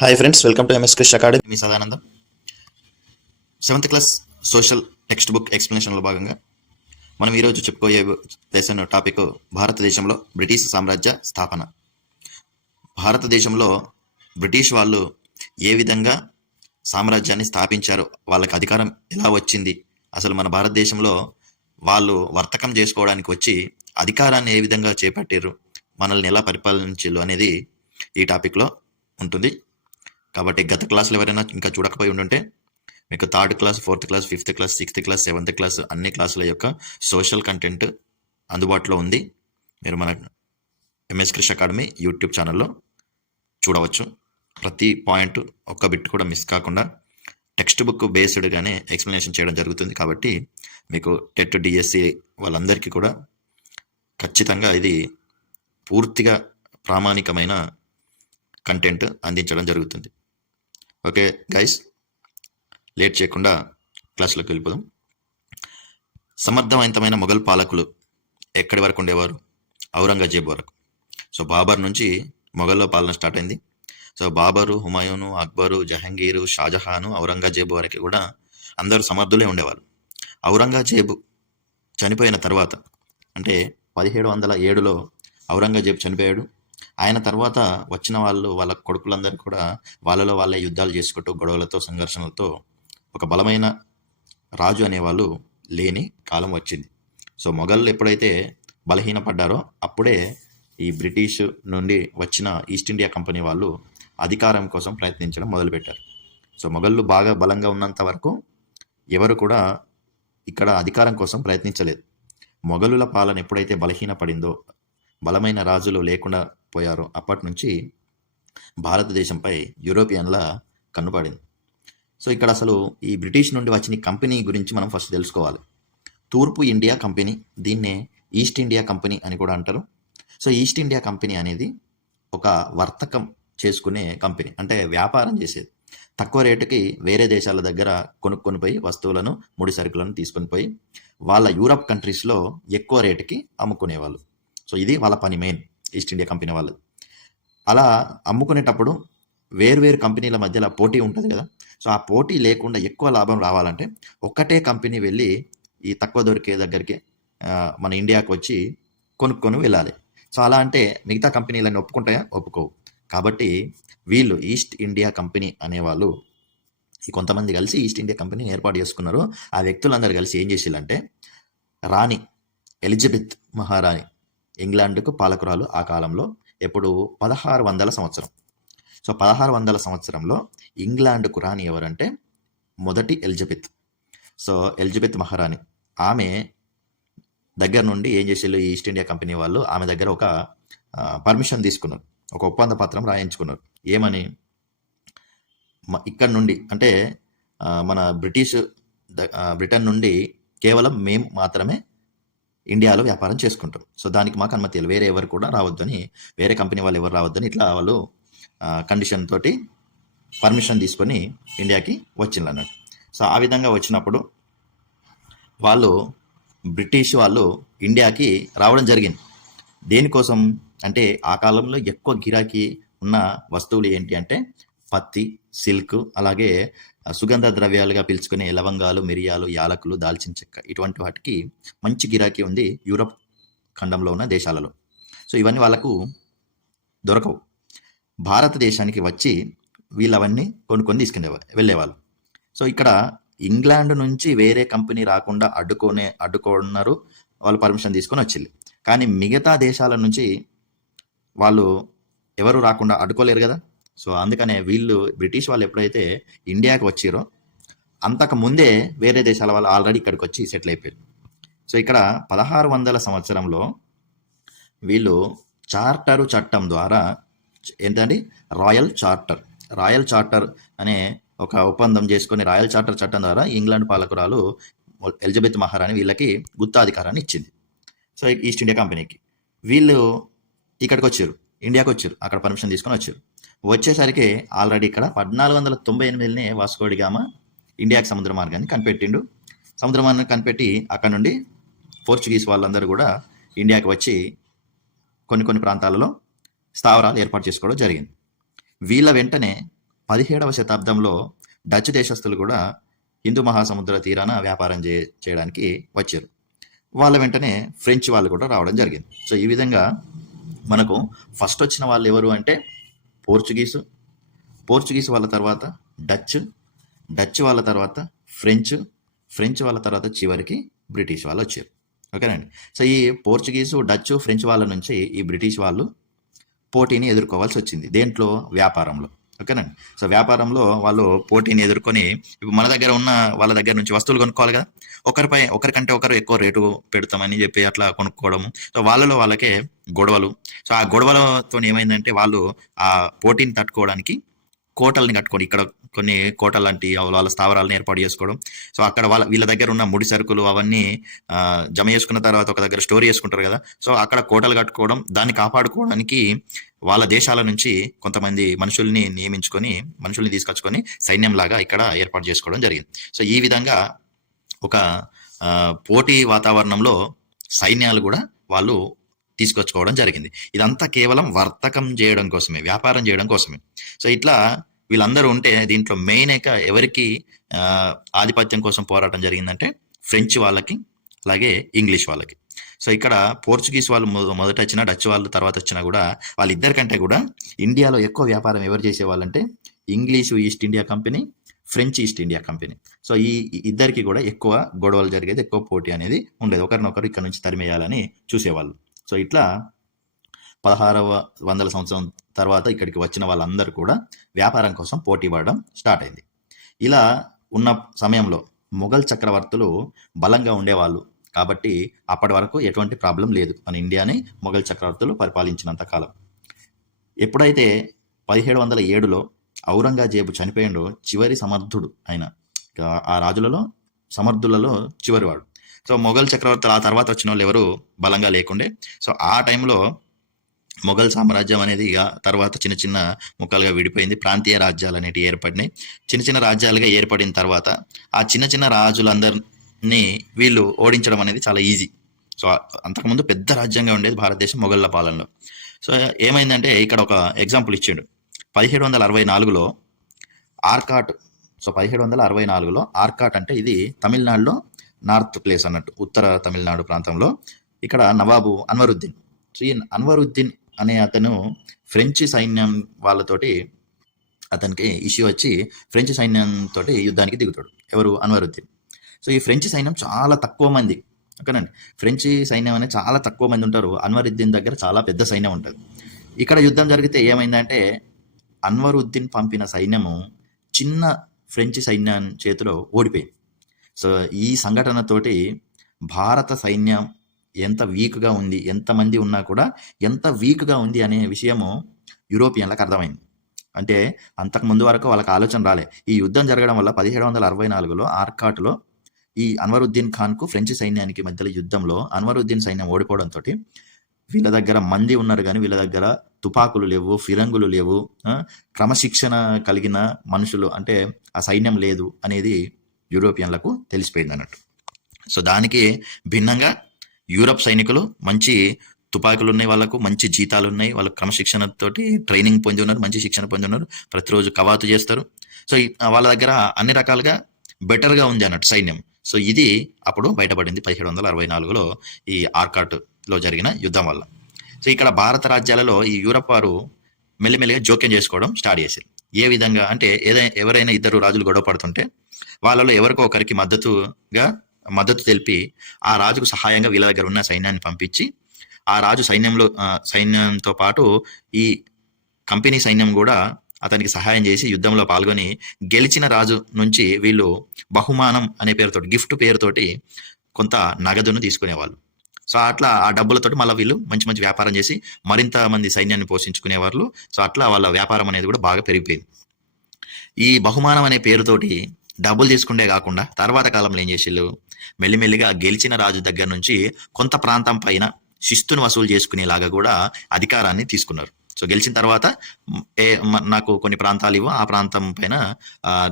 Hi friends welcome to MS Krish academy me Sadanandam. Seventh class social text book ఎక్స్ప్లెనేషన్లో భాగంగా మనం ఈరోజు చెప్పుకోయే దేశం topic భారతదేశంలో బ్రిటిష్ సామ్రాజ్య స్థాపన. భారతదేశంలో బ్రిటిష్ వాళ్ళు ఏ విధంగా సామ్రాజ్యాన్ని స్థాపించారు వాళ్ళకి అధికారం ఎలా వచ్చింది అసలు మన భారతదేశంలో వాళ్ళు వర్తకం చేసుకోవడానికి వచ్చి అధికారాన్ని ఏ విధంగా చేపట్టారు మనల్ని ఎలా పరిపాలించారు అనేది ఈ టాపిక్లో ఉంటుంది. కాబట్టి గత క్లాసులు ఎవరైనా ఇంకా చూడకపోయి ఉంటే మీకు third class fourth class fifth class sixth class seventh class అన్ని క్లాసుల యొక్క సోషల్ కంటెంట్ అందుబాటులో ఉంది. మీరు మన ఎంఎస్ క్రిష్ అకాడమీ యూట్యూబ్ ఛానల్లో చూడవచ్చు. ప్రతి పాయింట్ ఒక్క బిట్ కూడా మిస్ కాకుండా టెక్స్ట్ బుక్ బేస్డ్గానే ఎక్స్ప్లెనేషన్ చేయడం జరుగుతుంది కాబట్టి మీకు టెట్ డిఎస్సి వాళ్ళందరికీ కూడా ఖచ్చితంగా ఇది పూర్తిగా ప్రామాణికమైన కంటెంట్ అందించడం జరుగుతుంది. ఓకే గైస్ లేట్ చేయకుండా క్లాసులోకి వెళ్ళిపోదాం. సమర్థవంతమైన మొఘల్ పాలకులు ఎక్కడి వరకు ఉండేవారు? ఔరంగజేబు వరకు. సో బాబర్ నుంచి మొఘల్లో పాలన స్టార్ట్ అయింది. సో బాబరు హుమాయూను అక్బరు జహంగీరు షాజహాను ఔరంగజేబు వరకు కూడా అందరూ సమర్థులే ఉండేవారు ఔరంగజేబు చనిపోయిన తర్వాత అంటే పదిహేడు వందల ఏడులో ఔరంగజేబు చనిపోయాడు. ఆయన తర్వాత వచ్చిన వాళ్ళు వాళ్ళ కొడుకులందరూ కూడా వాళ్ళలో వాళ్ళే యుద్ధాలు చేసుకుంటూ గొడవలతో సంఘర్షణలతో ఒక బలమైన రాజు అనేవాళ్ళు లేని కాలం వచ్చింది. సో మొఘళ్ళు ఎప్పుడైతే బలహీనపడ్డారో అప్పుడే ఈ బ్రిటిష్ నుండి వచ్చిన ఈస్ట్ ఇండియా కంపెనీ వాళ్ళు అధికారం కోసం ప్రయత్నించడం మొదలుపెట్టారు. సో మొఘళ్ళు బాగా బలంగా ఉన్నంత వరకు ఎవరు కూడా ఇక్కడ అధికారం కోసం ప్రయత్నించలేదు. మొఘలుల పాలన ఎప్పుడైతే బలహీనపడిందో బలమైన రాజులు లేకుండా పోయారో. అప్పటి నుంచి భారతదేశంపై యూరోపియన్ల కన్నుపడింది. సో ఇక్కడ అసలు ఈ బ్రిటిష్ నుండి వచ్చిన కంపెనీ గురించి మనం ఫస్ట్ తెలుసుకోవాలి. తూర్పు ఇండియా కంపెనీ దీన్నే ఈస్ట్ ఇండియా కంపెనీ అని కూడా అంటారు. సో ఈస్ట్ ఇండియా కంపెనీ అనేది ఒక వర్తకం చేసుకునే కంపెనీ అంటే వ్యాపారం చేసేది. తక్కువ రేటుకి వేరే దేశాల దగ్గర కొనుక్కొని పోయి వస్తువులను ముడి సరుకులను తీసుకొని పోయి వాళ్ళ యూరప్ కంట్రీస్లో ఎక్కువ రేటుకి అమ్ముకునేవాళ్ళు. సో ఇది వాళ్ళ పని మెయిన్. ఈస్ట్ ఇండియా కంపెనీ వాళ్ళు. అలా అమ్ముకునేటప్పుడు వేరువేరు కంపెనీల మధ్యలో పోటీ ఉంటుంది కదా. సో ఆ పోటీ లేకుండా ఎక్కువ లాభం రావాలంటే ఒక్కటే కంపెనీ వెళ్ళి ఈ తక్కువ దొరికే దగ్గరికి మన ఇండియాకు వచ్చి కొనుక్కొని వెళ్ళాలి. సో అలా అంటే మిగతా కంపెనీలన్నీ ఒప్పుకుంటాయా? ఒప్పుకోవు. కాబట్టి వీళ్ళు ఈస్ట్ ఇండియా కంపెనీ అనేవాళ్ళు ఈ కొంతమంది కలిసి ఈస్ట్ ఇండియా కంపెనీని ఏర్పాటు చేసుకున్నారు. ఆ వ్యక్తులందరూ కలిసి ఏం చేసిల్లంటే రాణి ఎలిజబెత్ మహారాణి ఇంగ్లాండ్కు పాలకురాలు ఆ కాలంలో ఎప్పుడు పదహారు వందల సంవత్సరం. సో పదహారు వందల సంవత్సరంలో ఇంగ్లాండ్కు రాణి ఎవరంటే మొదటి ఎలిజబెత్. సో ఎలిజబెత్ మహారాణి. ఆమె దగ్గర నుండి ఏం చేసేళ్ళు ఈస్ట్ ఇండియా కంపెనీ వాళ్ళు ఆమె దగ్గర ఒక పర్మిషన్ తీసుకున్నారు. ఒక ఒప్పంద పత్రం రాయించుకున్నారు. ఏమని? ఇక్కడ నుండి అంటే మన బ్రిటిష్ బ్రిటన్ నుండి కేవలం మేము మాత్రమే ఇండియాలో వ్యాపారం చేసుకుంటాం. సో దానికి మాకు అనుమతి లేదు. వేరే ఎవరు కూడా రావద్దని వేరే కంపెనీ వాళ్ళు ఎవరు రావద్దని ఇట్లా వాళ్ళు కండిషన్ తోటి పర్మిషన్ తీసుకొని ఇండియాకి వచ్చిండ్రు అన్నట్టు సో ఆ విధంగా వచ్చినప్పుడు వాళ్ళు బ్రిటిష్ వాళ్ళు ఇండియాకి రావడం జరిగింది. దేనికోసం? అంటే ఆ కాలంలో ఎక్కువ గిరాకీ ఉన్న వస్తువులు ఏంటి అంటే పత్తి సిల్క్ అలాగే సుగంధ ద్రవ్యాలుగా పిలుచుకునే లవంగాలు మిరియాలు యాలకులు దాల్చిన చెక్క ఇటువంటి వాటికి మంచి గిరాకీ ఉంది యూరప్ ఖండంలో ఉన్న దేశాలలో. సో ఇవన్నీ వాళ్ళకు దొరకవు. భారతదేశానికి వచ్చి వీళ్ళవన్నీ కొనుక్కొని తీసుకునే వెళ్ళేవాళ్ళు. సో ఇక్కడ ఇంగ్లాండ్ నుంచి వేరే కంపెనీ రాకుండా అడ్డుకొనే అడ్డుకున్నారు వాళ్ళు పర్మిషన్ తీసుకొని వచ్చింది కానీ మిగతా దేశాల నుంచి వాళ్ళు ఎవరు రాకుండా అడ్డుకోలేరు కదా? సో అందుకనే వీళ్ళు బ్రిటిష్ వాళ్ళు ఎప్పుడైతే ఇండియాకి వచ్చిరో అంతకు ముందే వేరే దేశాల వాళ్ళు ఆల్రెడీ ఇక్కడికి వచ్చి సెటిల్ అయిపోయారు. సో ఇక్కడ పదహారు వందల సంవత్సరంలో వీళ్ళు చార్టరు చట్టం ద్వారా ఏంటంటే రాయల్ చార్టర్. రాయల్ చార్టర్ అనే ఒక ఒప్పందం చేసుకుని రాయల్ చార్టర్ చట్టం ద్వారా ఇంగ్లాండ్ పాలకురాలు ఎలిజబెత్ మహారాణి వీళ్ళకి గుత్తాధికారాన్ని ఇచ్చింది. సో ఈస్ట్ ఇండియా కంపెనీకి. వీళ్ళు ఇక్కడికి వచ్చారు. ఇండియాకి వచ్చారు అక్కడ పర్మిషన్ తీసుకొని వచ్చారు. వచ్చేసరికి ఆల్రెడీ ఇక్కడ పద్నాలుగు వందల తొంభై ఎనిమిదినే వాస్కోడిగామ ఇండియాకి సముద్ర మార్గాన్ని కనిపెట్టిండు. సముద్ర మార్గాన్ని కనిపెట్టి అక్కడ నుండి పోర్చుగీస్ వాళ్ళందరూ కూడా ఇండియాకి వచ్చి కొన్ని కొన్ని ప్రాంతాలలో స్థావరాలు ఏర్పాటు చేసుకోవడం జరిగింది. వీళ్ళ వెంటనే పదిహేడవ శతాబ్దంలో డచ్ దేశస్తులు కూడా హిందూ మహాసముద్ర తీరాన వ్యాపారం చే చేయడానికి వచ్చారు. వాళ్ళ వెంటనే ఫ్రెంచ్ వాళ్ళు కూడా రావడం జరిగింది. సో ఈ విధంగా మనకు ఫస్ట్ వచ్చిన వాళ్ళు ఎవరు అంటే పోర్చుగీసు. పోర్చుగీస్ వాళ్ళ తర్వాత డచ్. డచ్ వాళ్ళ తర్వాత ఫ్రెంచ్. ఫ్రెంచ్ వాళ్ళ తర్వాత చివరికి బ్రిటిష్ వాళ్ళు వచ్చారు. ఓకేనండి సో ఈ పోర్చుగీసు డచ్ ఫ్రెంచ్ వాళ్ళ నుంచి ఈ బ్రిటిష్ వాళ్ళు పోటీని ఎదుర్కోవాల్సి వచ్చింది. దేంట్లో? వ్యాపారంలో. ఓకేనండి సో వ్యాపారంలో వాళ్ళు పోటీని ఎదుర్కొని ఇప్పుడు మన దగ్గర ఉన్న వాళ్ళ దగ్గర నుంచి వస్తువులు కొనుక్కోవాలి కదా. ఒకరిపై ఒకరికంటే ఒకరు ఎక్కువ రేటు పెడతామని చెప్పి అట్లా కొనుక్కోవడం. సో వాళ్ళలో వాళ్ళకే గొడవలు. సో ఆ గొడవలతో ఏమైందంటే వాళ్ళు ఆ పోటీని తట్టుకోవడానికి కోటల్ని కట్టుకోండి ఇక్కడ కొన్ని కోట లాంటి వాళ్ళ స్థావరాలను ఏర్పాటు చేసుకోవడం. సో అక్కడ వాళ్ళ వీళ్ళ దగ్గర ఉన్న ముడి సరుకులు అవన్నీ జమ చేసుకున్న తర్వాత ఒక దగ్గర స్టోర్ చేసుకుంటారు కదా. సో అక్కడ కోటలు కట్టుకోవడం దాన్ని కాపాడుకోవడానికి వాళ్ళ దేశాల నుంచి కొంతమంది మనుషుల్ని నియమించుకొని మనుషుల్ని తీసుకొచ్చుకొని సైన్యం లాగా ఇక్కడ ఏర్పాటు చేసుకోవడం జరిగింది. సో ఈ విధంగా ఒక పోటీ వాతావరణంలో సైన్యాలు కూడా వాళ్ళు తీసుకొచ్చుకోవడం జరిగింది. ఇదంతా కేవలం వర్తకం చేయడం కోసమే వ్యాపారం చేయడం కోసమే. సో ఇట్లా వీళ్ళందరూ ఉంటే దీంట్లో మెయిన్ ఇక ఎవరికి ఆధిపత్యం కోసం పోరాటం జరిగిందంటే ఫ్రెంచ్ వాళ్ళకి అలాగే ఇంగ్లీష్ వాళ్ళకి. సో ఇక్కడ పోర్చుగీస్ వాళ్ళు మొదట వచ్చిన డచ్ వాళ్ళు తర్వాత వచ్చినా కూడా వాళ్ళిద్దరికంటే కూడా ఇండియాలో ఎక్కువ వ్యాపారం ఎవరు చేసేవాళ్ళంటే English East India company French East India company so ఈ ఈ ఇద్దరికి కూడా ఎక్కువ గొడవలు జరిగేది ఎక్కువ పోటీ అనేది ఉండేది. ఒకరినొకరు ఇక్కడ నుంచి తరిమేయాలని చూసేవాళ్ళు. సో ఇట్లా పదహారవ వందల సంవత్సరం తర్వాత ఇక్కడికి వచ్చిన వాళ్ళందరూ కూడా వ్యాపారం కోసం పోటీ పడడం స్టార్ట్ అయింది. ఇలా ఉన్న సమయంలో మొఘల్ చక్రవర్తులు బలంగా ఉండేవాళ్ళు. కాబట్టి అప్పటి వరకు ఎటువంటి ప్రాబ్లం లేదు. మన ఇండియాని మొఘల్ చక్రవర్తులు పరిపాలించినంత కాలం. ఎప్పుడైతే పదిహేడు వందల ఏడులో ఔరంగజేబు చనిపోయిండో చివరి సమర్థుడు ఆయన. ఆ రాజులలో సమర్థులలో చివరివాడు. సో మొఘల్ చక్రవర్తులు ఆ తర్వాత వచ్చిన వాళ్ళు ఎవరు బలంగా లేకుండే. సో ఆ టైంలో మొఘల్ సామ్రాజ్యం అనేది ఇక తర్వాత చిన్న చిన్న ముక్కలుగా విడిపోయింది. ప్రాంతీయ రాజ్యాలు అనేటివి ఏర్పడినాయి. చిన్న చిన్న రాజ్యాలుగా ఏర్పడిన తర్వాత ఆ చిన్న చిన్న రాజులందరినీ వీళ్ళు ఓడించడం అనేది చాలా ఈజీ సో అంతకుముందు పెద్ద రాజ్యంగా ఉండేది భారతదేశం మొఘళ్ళ పాలనలో. సో ఏమైందంటే ఇక్కడ ఒక ఎగ్జాంపుల్ ఇచ్చిండు. పదిహేడు వందల అరవై నాలుగులో ఆర్కాట్ సో పదిహేడు వందల అరవై నాలుగులో ఆర్కాట్ అంటే ఇది తమిళనాడులో నార్త్ ప్లేస్ అన్నట్టు ఉత్తర తమిళనాడు ప్రాంతంలో. ఇక్కడ నవాబు అన్వరుద్దీన్. సో ఈ అన్వరుద్దీన్ అనే అతను ఫ్రెంచ్ సైన్యం వాళ్ళతోటి అతనికి ఇష్యూ వచ్చి ఫ్రెంచ్ సైన్యంతో యుద్ధానికి దిగుతాడు. ఎవరు? అన్వరుద్దీన్ సో ఈ ఫ్రెంచ్ సైన్యం చాలా తక్కువ మంది. ఓకేనండి? ఫ్రెంచ్ సైన్యం అనేది చాలా తక్కువ మంది ఉంటారు. అన్వరుద్దీన్ దగ్గర చాలా పెద్ద సైన్యం ఉంటుంది. ఇక్కడ యుద్ధం జరిగితే ఏమైందంటే అన్వరుద్దీన్ పంపిన సైన్యము చిన్న ఫ్రెంచ్ సైన్యం చేతిలో ఓడిపోయింది. సో ఈ సంఘటనతోటి భారత సైన్యం ఎంత వీక్గా ఉంది ఎంతమంది ఉన్నా కూడా ఎంత వీక్గా ఉంది అనే విషయము యూరోపియన్లకు అర్థమైంది. అంటే అంతకు ముందు వరకు వాళ్ళకి ఆలోచన రాలే. ఈ యుద్ధం జరగడం వల్ల పదిహేడు వందల అరవై నాలుగులో ఆర్కాట్లో ఈ అన్వరుద్దీన్ ఖాన్కు ఫ్రెంచ్ సైన్యానికి మధ్యలో యుద్ధంలో అన్వరుద్దీన్ సైన్యం ఓడిపోవడంతో వీళ్ళ దగ్గర మంది ఉన్నారు కానీ వీళ్ళ దగ్గర తుపాకులు లేవు ఫిరంగులు లేవు క్రమశిక్షణ కలిగిన మనుషులు అంటే ఆ సైన్యం లేదు అనేది యూరోపియన్లకు తెలిసిపోయింది అన్నట్టు సో దానికి భిన్నంగా యూరప్ సైనికులు మంచి తుపాకులు ఉన్నాయి వాళ్ళకు మంచి జీతాలు ఉన్నాయి వాళ్ళ క్రమశిక్షణతోటి ట్రైనింగ్ పొంది ఉన్నారు మంచి శిక్షణ పొంది ఉన్నారు ప్రతిరోజు కవాతు చేస్తారు. సో వాళ్ళ దగ్గర అన్ని రకాలుగా బెటర్గా ఉంది అన్నట్టు సైన్యం. సో ఇది అప్పుడు బయటపడింది పదిహేడు వందల అరవై నాలుగులో ఈ ఆర్కాట్లో జరిగిన యుద్ధం వల్ల. సో ఇక్కడ భారత రాజ్యాలలో ఈ యూరప్ వారు మెల్లిమెల్లిగా జోక్యం చేసుకోవడం స్టార్ట్ చేశారు ఏ విధంగా అంటే ఏదైనా ఎవరైనా ఇద్దరు రాజులు గొడవ పడుతుంటే వాళ్ళలో ఎవరికో ఒకరికి మద్దతుగా మద్దతు తెలిపి ఆ రాజుకు సహాయంగా వీళ్ళ దగ్గర ఉన్న సైన్యాన్ని పంపించి ఆ రాజు సైన్యంలో సైన్యంతో పాటు ఈ కంపెనీ సైన్యం కూడా అతనికి సహాయం చేసి యుద్ధంలో పాల్గొని గెలిచిన రాజు నుంచి వీళ్ళు బహుమానం అనే పేరుతో గిఫ్ట్ పేరుతోటి కొంత నగదును తీసుకునేవాళ్ళు. సో అట్లా ఆ డబ్బులతోటి మళ్ళీ వీళ్ళు మంచి మంచి వ్యాపారం చేసి మరింత మంది సైన్యాన్ని పోషించుకునేవాళ్ళు. సో అట్లా వాళ్ళ వ్యాపారం అనేది కూడా బాగా పెరిగిపోయింది. ఈ బహుమానం అనే పేరుతోటి డబ్బులు తీసుకుంటే కాకుండా తర్వాత కాలంలో ఏం చేసిళ్ళు? మెల్లిమెల్లిగా గెలిచిన రాజు దగ్గర నుంచి కొంత ప్రాంతం పైన శిస్తును వసూలు చేసుకునేలాగా కూడా అధికారాన్ని తీసుకున్నారు. సో గెలిచిన తర్వాత ఏ మ- నాకు కొన్ని ప్రాంతాలు ఇవ్వు ఆ ప్రాంతం పైన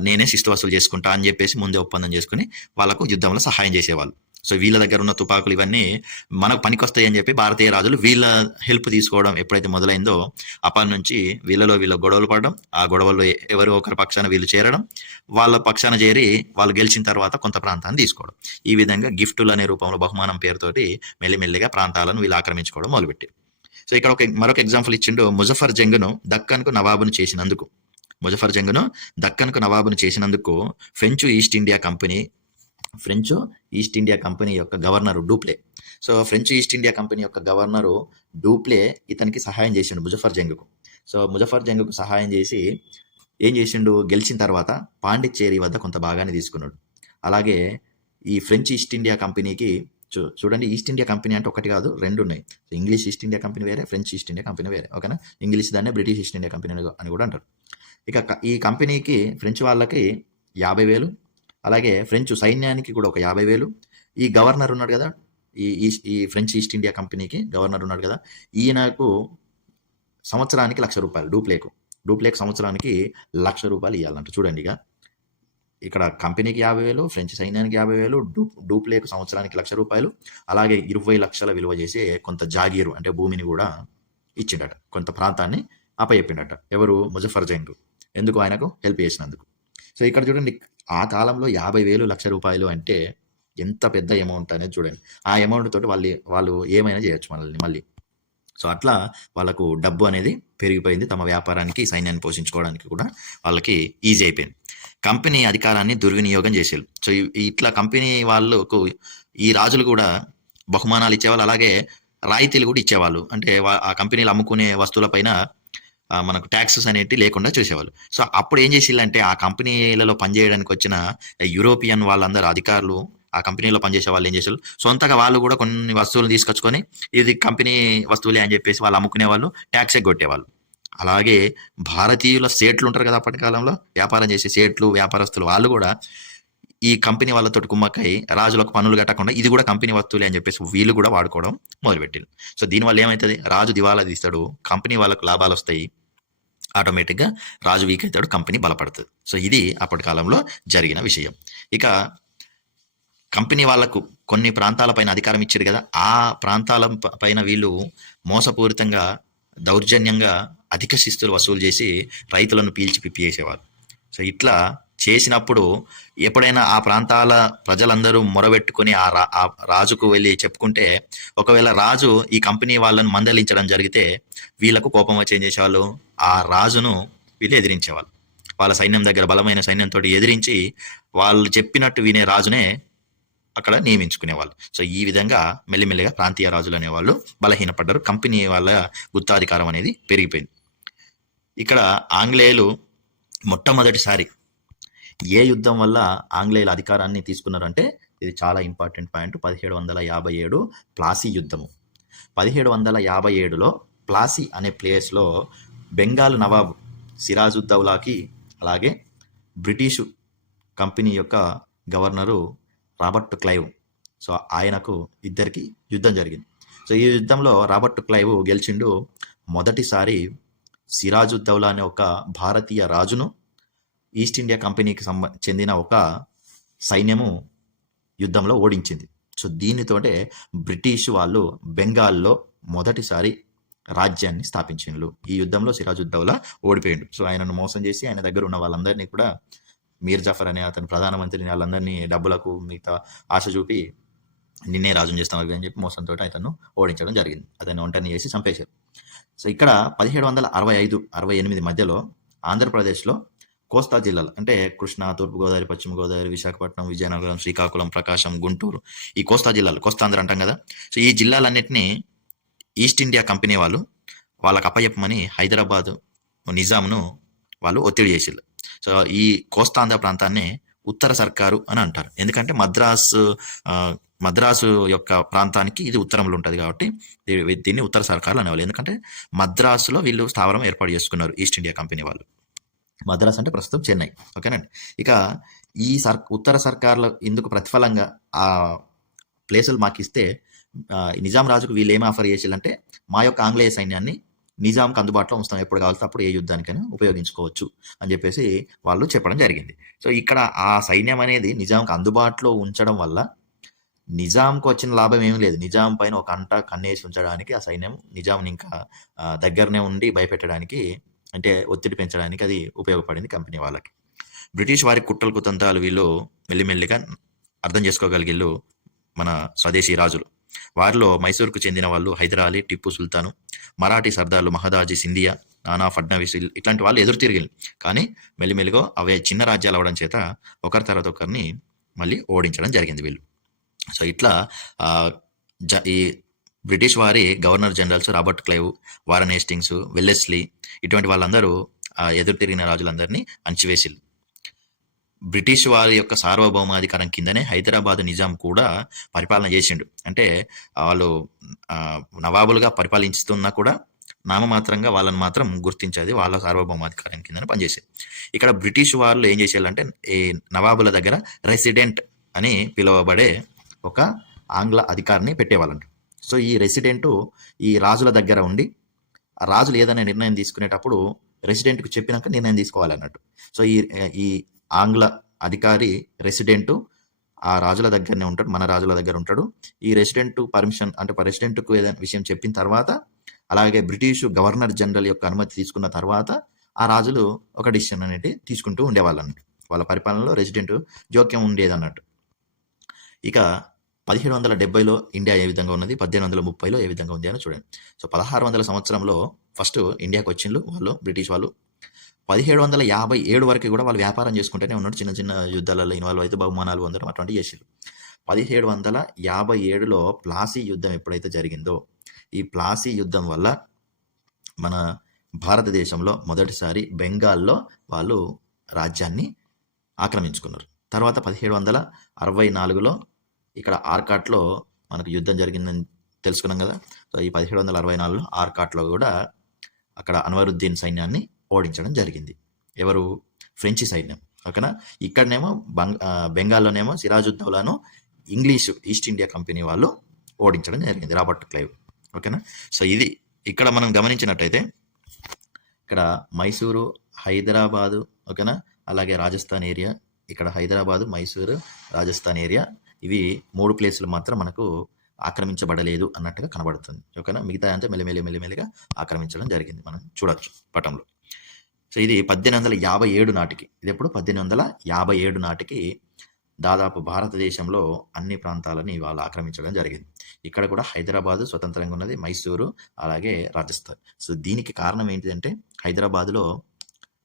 నేనే శిస్తు వసూలు చేసుకుంటా అని చెప్పేసి ముందే ఒప్పందం చేసుకుని వాళ్ళకు యుద్ధంలో సహాయం చేసేవాళ్ళు. సో వీళ్ళ దగ్గర ఉన్న తుపాకులు ఇవన్నీ మనకు పనికొస్తాయి అని చెప్పి భారతీయ రాజులు వీళ్ళ హెల్ప్ తీసుకోవడం ఎప్పుడైతే మొదలైందో అప్పటి నుంచి వీళ్ళలో వీళ్ళ గొడవలు పడడం ఆ గొడవల్లో ఎవరు ఒకరి పక్షాన వీళ్ళు చేరడం వాళ్ళ పక్షాన చేరి వాళ్ళు గెలిచిన తర్వాత కొంత ప్రాంతాన్ని తీసుకోవడం. ఈ విధంగా గిఫ్టులు అనే రూపంలో బహుమానం పేరుతోటి మెల్లిమెల్లిగా ప్రాంతాలను వీళ్ళు ఆక్రమించుకోవడం మొదలుపెట్టారు. సో ఇక్కడ ఒక మరొక ఎగ్జాంపుల్ ఇచ్చిండు ముజఫర్ జంగ్ను దక్కన్కు నవాబును చేసినందుకు. ముజఫర్ జంగ్ను దక్కన్కు నవాబును చేసినందుకు French East India company French East India company యొక్క governor Dupleix. So French East India company యొక్క గవర్నరు డూప్లే ఇతనికి సహాయం చేసిండు ముజఫర్ జంగ్కు. సో ముజఫర్ జంగ్కు సహాయం చేసి ఏం చేసిండు? గెలిచిన తర్వాత పాండిచ్చేరి వద్ద కొంత భాగాన్ని తీసుకున్నాడు. అలాగే ఈ ఫ్రెంచ్ ఈస్ట్ ఇండియా కంపెనీకి చూ చూడండి ఈస్ట్ ఇండియా కంపెనీ అంటే ఒకటి కాదు రెండు ఉన్నాయి. So English East India company వేరే ఫ్రెంచ్ ఈస్ట్ ఇండియా కంపెనీ వేరే ఓకేనా? ఇంగ్లీష్ దాన్నే బ్రిటిష్ ఈస్ట్ ఇండియా కంపెనీ అని- కూడా అంటారు. ఇక ఈ కంపెనీకి ఫ్రెంచ్ వాళ్ళకి యాభై వేలు అలాగే ఫ్రెంచ్ సైన్యానికి కూడా ఒక యాభై వేలు. ఈ గవర్నర్ ఉన్నాడు కదా ఈ ఈస్ట్ ఈ ఫ్రెంచ్ ఈస్ట్ ఇండియా కంపెనీకి గవర్నర్ ఉన్నాడు కదా ఈయనకు సంవత్సరానికి లక్ష రూపాయలు డూప్లేకు. డూప్లేక్ సంవత్సరానికి లక్ష రూపాయలు ఇవ్వాలంట చూడండి ఇక. ఇక్కడ కంపెనీకి యాభై వేలు ఫ్రెంచ్ సైన్యానికి యాభై వేలు డూ డూప్లేకు సంవత్సరానికి లక్ష రూపాయలు అలాగే ఇరవై లక్షల విలువ చేసే కొంత జాగీరు అంటే భూమిని కూడా ఇచ్చిండట. కొంత ప్రాంతాన్ని అప్పచెప్పిండట. ఎవరు? ముజఫర్ జైన్కు ఎందుకు ఆయనకు? హెల్ప్ చేసినందుకు. సో ఇక్కడ చూడండి ఆ కాలంలో యాభై వేలు లక్ష రూపాయలు అంటే ఎంత పెద్ద అమౌంట్ అనేది చూడండి. ఆ అమౌంట్ తోటి వాళ్ళు వాళ్ళు ఏమైనా చేయొచ్చు మనల్ని మళ్ళీ. సో అట్లా వాళ్ళకు డబ్బు అనేది పెరిగిపోయింది. తమ వ్యాపారానికి సైన్యాన్ని పోషించుకోవడానికి కూడా వాళ్ళకి ఈజీ అయిపోయింది. కంపెనీ అధికారాన్ని దుర్వినియోగం చేసేది. సో ఇట్లా కంపెనీ వాళ్ళకు ఈ రాజులు కూడా బహుమానాలు ఇచ్చేవాళ్ళు. అలాగే రాయితీలు కూడా ఇచ్చేవాళ్ళు. అంటే వా- ఆ కంపెనీలు అమ్ముకునే వస్తువులపైన మనకు ట్యాక్సెస్ అనేవి లేకుండా చూసేవాళ్ళు. సో అప్పుడు ఏం చేసేయాలంటే ఆ కంపెనీలలో పనిచేయడానికి వచ్చిన యూరోపియన్ వాళ్ళందరూ అధికారులు ఆ కంపెనీలో పనిచేసే వాళ్ళు ఏం చేసేవాళ్ళు? సొంతగా వాళ్ళు కూడా కొన్ని వస్తువులు తీసుకొచ్చుకొని ఇది కంపెనీ వస్తువులే అని చెప్పేసి వాళ్ళు అమ్ముకునే వాళ్ళు ట్యాక్స్ కొట్టేవాళ్ళు. అలాగే భారతీయుల సేట్లు ఉంటారు కదా అప్పటి కాలంలో? వ్యాపారం చేసే సేట్లు వ్యాపారస్తులు వాళ్ళు కూడా ఈ కంపెనీ వాళ్ళతో కుమ్మక్కై రాజులకు పనులు కట్టకుండా ఇది కూడా కంపెనీ వస్తువులే అని చెప్పేసి వీళ్ళు కూడా వాడుకోవడం మొదలుపెట్టారు సో దీనివల్ల ఏమవుతుంది రాజు దివాలా తీస్తాడు కంపెనీ వాళ్ళకు లాభాలు వస్తాయి ఆటోమేటిక్గా రాజు వీక్ అవుతాడు కంపెనీ బలపడుతుంది. సో ఇది అప్పటి కాలంలో జరిగిన విషయం. ఇక కంపెనీ వాళ్ళకు కొన్ని ప్రాంతాలపైన అధికారం ఇచ్చారు కదా ఆ ప్రాంతాల పైన వీళ్ళు మోసపూరితంగా దౌర్జన్యంగా అధిక శిస్తులు వసూలు చేసి రైతులను పీల్చి పిప్పి చేసేవారు. సో ఇట్లా చేసినప్పుడు ఎప్పుడైనా ఆ ప్రాంతాల ప్రజలందరూ మొరబెట్టుకుని ఆ రా ఆ రాజుకు వెళ్ళి చెప్పుకుంటే ఒకవేళ రాజు ఈ కంపెనీ వాళ్ళను మందలించడం జరిగితే వీళ్ళకు కోపం వచ్చి ఏం చేసేవాళ్ళు? ఆ రాజును వీళ్ళు ఎదిరించేవాళ్ళు. వాళ్ళ సైన్యం దగ్గర బలమైన సైన్యంతో ఎదిరించి వాళ్ళు చెప్పినట్టు వినే రాజునే అక్కడ నియమించుకునేవాళ్ళు. సో ఈ విధంగా మెల్లిమెల్లిగా ప్రాంతీయ రాజులు అనేవాళ్ళు బలహీనపడ్డారు. కంపెనీ వాళ్ళ గుత్తాధికారం అనేది పెరిగిపోయింది. ఇక్కడ ఆంగ్లేయులు మొట్టమొదటిసారి ఏ యుద్ధం వల్ల ఆంగ్లేయుల అధికారాన్ని తీసుకున్నారంటే ఇది చాలా ఇంపార్టెంట్ పాయింట్. పదిహేడు వందల యాభై ఏడు ప్లాసీ యుద్ధము. పదిహేడు వందల యాభై ఏడులో ప్లాసీ అనే ప్లేస్లో బెంగాల్ నవాబ్ సిరాజుద్దౌలాకి అలాగే బ్రిటిషు కంపెనీ యొక్క గవర్నరు రాబర్ట్ క్లైవ్. సో ఆయనకు ఇద్దరికి యుద్ధం జరిగింది. సో ఈ యుద్ధంలో రాబర్ట్ క్లైవ్ గెలిచిండు మొదటిసారి సిరాజుద్దౌలా అనే ఒక భారతీయ రాజును ఈస్ట్ ఇండియా కంపెనీకి సంబ చెందిన ఒక సైన్యము యుద్ధంలో ఓడించింది. సో దీనితోటే బ్రిటిష్ వాళ్ళు బెంగాల్లో మొదటిసారి రాజ్యాన్ని స్థాపించిండ్రు. ఈ యుద్ధంలో సిరాజుద్దౌలా ఓడిపోయిండు. సో ఆయనను మోసం చేసి ఆయన దగ్గర ఉన్న వాళ్ళందరినీ కూడా మీర్ జాఫర్ అనే అతను ప్రధానమంత్రిని వాళ్ళందరినీ డబ్బులకు మిగతా ఆశ చూపి నిన్నే రాజుని చేస్తాం అని చెప్పి మోసంతో అతను ఓడించడం జరిగింది. అతన్ని ఒంటని చేసి చంపేశారు. సో ఇక్కడ పదిహేడు వందల అరవై ఐదు అరవై ఎనిమిది మధ్యలో ఆంధ్రప్రదేశ్లో కోస్తా జిల్లాలు. అంటే కృష్ణా తూర్పుగోదావరి పశ్చిమ గోదావరి విశాఖపట్నం విజయనగరం శ్రీకాకుళం ప్రకాశం గుంటూరు ఈ కోస్తా జిల్లాలు కోస్తాంధ్ర అంటాం కదా. సో ఈ జిల్లాలన్నింటినీ ఈస్ట్ ఇండియా కంపెనీ వాళ్ళు వాళ్ళకి అప్పచెప్పమని హైదరాబాద్ నిజాంను వాళ్ళు ఒత్తిడి చేసిళ్ళు. సో ఈ కోస్తాంధ్ర ప్రాంతాన్ని ఉత్తర సర్కారు అని అంటారు. ఎందుకంటే మద్రాసు మద్రాసు యొక్క ప్రాంతానికి ఇది ఉత్తరంలో ఉంటుంది కాబట్టి దీ- దీన్ని ఉత్తర సర్కారులు అనేవాళ్ళు. ఎందుకంటే మద్రాసులో వీళ్ళు స్థావరం ఏర్పాటు చేసుకున్నారు ఈస్ట్ ఇండియా కంపెనీ వాళ్ళు. మద్రాస్ అంటే ప్రస్తుతం చెన్నై. ఓకేనండి ఇక ఈ సర్ ఉత్తర సర్కార్లో ఇందుకు ప్రతిఫలంగా ఆ ప్లేసులు మాకు ఇస్తే నిజాం రాజుకు వీళ్ళు ఏం ఆఫర్ చేసిందంటే మా యొక్క ఆంగ్లేయ సైన్యాన్ని నిజాంకి అందుబాటులో ఉంచుతాం. ఎప్పుడు కావాల్సి అప్పుడు ఏ యుద్ధానికైనా ఉపయోగించుకోవచ్చు అని చెప్పేసి వాళ్ళు చెప్పడం జరిగింది. సో ఇక్కడ ఆ సైన్యం అనేది నిజాంకి అందుబాటులో ఉంచడం వల్ల నిజాంకు వచ్చిన లాభం ఏమీ లేదు. నిజాం పైన ఒక అంట కన్నేసి ఉంచడానికి ఆ సైన్యం నిజాంని ఇంకా దగ్గరనే ఉండి భయపెట్టడానికి అంటే ఒత్తిడి పెంచడానికి అది ఉపయోగపడింది కంపెనీ వాళ్ళకి. బ్రిటిష్ వారి కుట్రలు కుతంత్రాలు వీళ్ళు మెల్లిమెల్లిగా అర్థం చేసుకోగలిగిళ్ళు మన స్వదేశీ రాజులు. వారిలో మైసూర్కు చెందిన వాళ్ళు హైదరాలీ టిప్పు సుల్తాను మరాఠీ సర్దార్లు మహదాజీ సింధియా నానా ఫడ్నవీస్ ఇట్లాంటి వాళ్ళు ఎదురు తిరిగి కానీ మెల్లిమెల్లిగా అవే చిన్న రాజ్యాలు అవడం చేత ఒకరి తర్వాత ఒకరిని మళ్ళీ ఓడించడం జరిగింది వీళ్ళు. సో ఇట్లా జ ఈ బ్రిటిష్ వారి governor generals Robert Clive Warren Hastings Wellesley ఇటువంటి వాళ్ళందరూ ఎదురు తిరిగిన రాజులందరినీ అణచివేసిల్లు బ్రిటిష్ వారి యొక్క సార్వభౌమాధికారం కిందనే హైదరాబాద్ నిజాం కూడా పరిపాలన చేసిండు. అంటే వాళ్ళు నవాబులుగా పరిపాలిస్తున్నా కూడా నామమాత్రంగా వాళ్ళని మాత్రం గుర్తించేది వాళ్ళ సార్వభౌమాధికారం కిందనే పనిచేసేది. ఇక్కడ బ్రిటిష్ వాళ్ళు ఏం చేసేయాలంటే ఈ నవాబుల దగ్గర రెసిడెంట్ అని పిలువబడే ఒక ఆంగ్ల అధికారిని పెట్టేవాళ్ళంట. సో ఈ రెసిడెంట్ ఈ రాజుల దగ్గర ఉండి ఆ రాజులు ఏదైనా నిర్ణయం తీసుకునేటప్పుడు రెసిడెంట్కు చెప్పినాక నిర్ణయం తీసుకోవాలన్నట్టు. సో ఈ ఈ ఆంగ్ల అధికారి రెసిడెంట్ ఆ రాజుల దగ్గరనే ఉంటాడు మన రాజుల దగ్గర ఉంటాడు. ఈ రెసిడెంట్ పర్మిషన్ అంటే రెసిడెంట్కు ఏదైనా విషయం చెప్పిన తర్వాత అలాగే బ్రిటిష్ గవర్నర్ జనరల్ యొక్క అనుమతి తీసుకున్న తర్వాత ఆ రాజులు ఒక డిసిషన్ అనేది తీసుకుంటూ ఉండేవాళ్ళు అన్నట్టు వాళ్ళ పరిపాలనలో రెసిడెంట్ జోక్యం ఉండేది అన్నట్టు ఇక పదిహేడు వందల డెబ్బైలో ఇండియా ఏ విధంగా ఉన్నది? పద్దెనిమిది వందల ముప్పైలో ఏ విధంగా ఉంది అని చూడండి. సో పదహారు వందల సంవత్సరంలో ఫస్ట్ ఇండియాకి వచ్చిండ్రు వాళ్ళు బ్రిటిష్ వాళ్ళు. పదిహేడు వందల యాభై ఏడు వరకు కూడా వాళ్ళు వ్యాపారం చేసుకుంటూనే ఉన్నాడు. చిన్న చిన్న యుద్ధాలలో ఇన్వాల్వ్ అయితే బహుమానాలు పొందడం అటువంటివి చేసారు పదిహేడు వందల యాభై ఏడులో ప్లాసీ యుద్ధం ఎప్పుడైతే జరిగిందో ఈ ప్లాసీ యుద్ధం వల్ల మన భారతదేశంలో మొదటిసారి బెంగాల్లో వాళ్ళు రాజ్యాన్ని ఆక్రమించుకున్నారు. తర్వాత పదిహేడు వందల అరవై నాలుగులో ఇక్కడ ఆర్కాట్లో మనకు యుద్ధం జరిగిందని తెలుసుకున్నాం కదా. సో ఈ పదిహేడు వందల అరవై నాలుగులో ఆర్కాట్లో కూడా అక్కడ అన్వరుద్దీన్ సైన్యాన్ని ఓడించడం జరిగింది. ఎవరు? ఫ్రెంచి సైన్యం. ఓకేనా? ఇక్కడనేమో బంగ్ బెంగాల్లోనేమో సిరాజుద్దౌలాను ఇంగ్లీష్ ఈస్ట్ ఇండియా కంపెనీ వాళ్ళు ఓడించడం జరిగింది రాబర్ట్ క్లైవ్. ఓకేనా? సో ఇది ఇక్కడ మనం గమనించినట్టయితే ఇక్కడ మైసూరు హైదరాబాదు ఓకేనా? అలాగే రాజస్థాన్ ఏరియా ఇక్కడ హైదరాబాదు మైసూరు రాజస్థాన్ ఏరియా ఇవి మూడు ప్లేసులు మాత్రం మనకు ఆక్రమించబడలేదు అన్నట్టుగా కనబడుతుంది. ఓకేనా? మిగతా అంతా మెల్లమెల్లి మెల్లమెల్లిగా ఆక్రమించడం జరిగింది మనం చూడొచ్చు పటంలో. సో ఇది పద్దెనిమిది వందల యాభై ఏడు నాటికి. ఇది ఎప్పుడు? పద్దెనిమిది వందల యాభై ఏడు నాటికి దాదాపు భారతదేశంలో అన్ని ప్రాంతాలని వాళ్ళు ఆక్రమించడం జరిగింది. ఇక్కడ కూడా హైదరాబాద్ స్వతంత్రంగా ఉన్నది మైసూరు అలాగే రాజస్థాన్. సో దీనికి కారణం ఏంటిదంటే హైదరాబాద్లో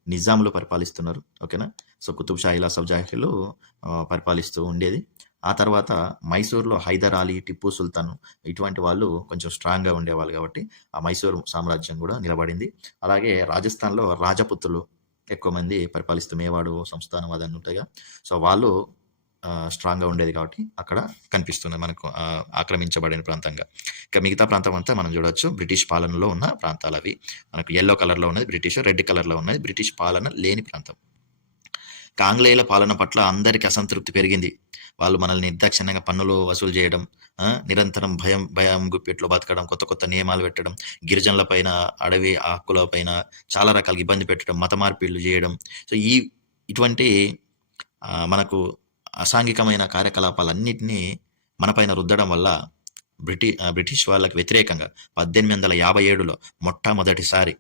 నిజాములు పరిపాలిస్తున్నారు. ఓకేనా? సో కుతుబ్ షాహిలా సబ్జాహిలు పరిపాలిస్తూ ఉండేది. ఆ తర్వాత మైసూర్లో హైదర్ అలీ టిప్పు సుల్తాన్ ఇటువంటి వాళ్ళు కొంచెం స్ట్రాంగ్గా ఉండేవాళ్ళు కాబట్టి ఆ మైసూరు సామ్రాజ్యం కూడా నిలబడింది. అలాగే రాజస్థాన్లో రాజపుత్రులు ఎక్కువ మంది పరిపాలిస్తూ మేవాడు సంస్థానం అదని ఉంటాయిగా. సో వాళ్ళు స్ట్రాంగ్గా ఉండేది కాబట్టి అక్కడ కనిపిస్తుంది మనకు ఆక్రమించబడిన ప్రాంతంగా. ఇక మిగతా ప్రాంతం అంతా మనం చూడొచ్చు. బ్రిటిష్ పాలనలో ఉన్న ప్రాంతాలు అవి. మనకు ఎల్లో కలర్లో ఉన్నది బ్రిటిష్ రెడ్ కలర్లో ఉన్నది బ్రిటిష్ పాలన లేని ప్రాంతం. కాంగ్లేయుల ఆంగ్లేయుల పాలన పట్ల అందరికీ అసంతృప్తి పెరిగింది. వాళ్ళు మనల్ని నిర్దాక్షిణ్యంగా పన్నులు వసూలు చేయడం నిరంతరం భయం భయం గుప్పెట్లో బతకడం కొత్త కొత్త నియమాలు పెట్టడం గిరిజనుల పైన అడవి హక్కుల పైన చాలా రకాల ఇబ్బంది పెట్టడం మత మార్పిళ్ళు చేయడం. సో ఈ ఇటువంటి మనకు అసాంఘికమైన కార్యకలాపాలన్నింటినీ మనపైన రుద్దడం వల్ల బ్రిటి బ్రిటిష్ వాళ్ళకి వ్యతిరేకంగా పద్దెనిమిది వందల యాభై ఏడులో మొట్టమొదటిసారి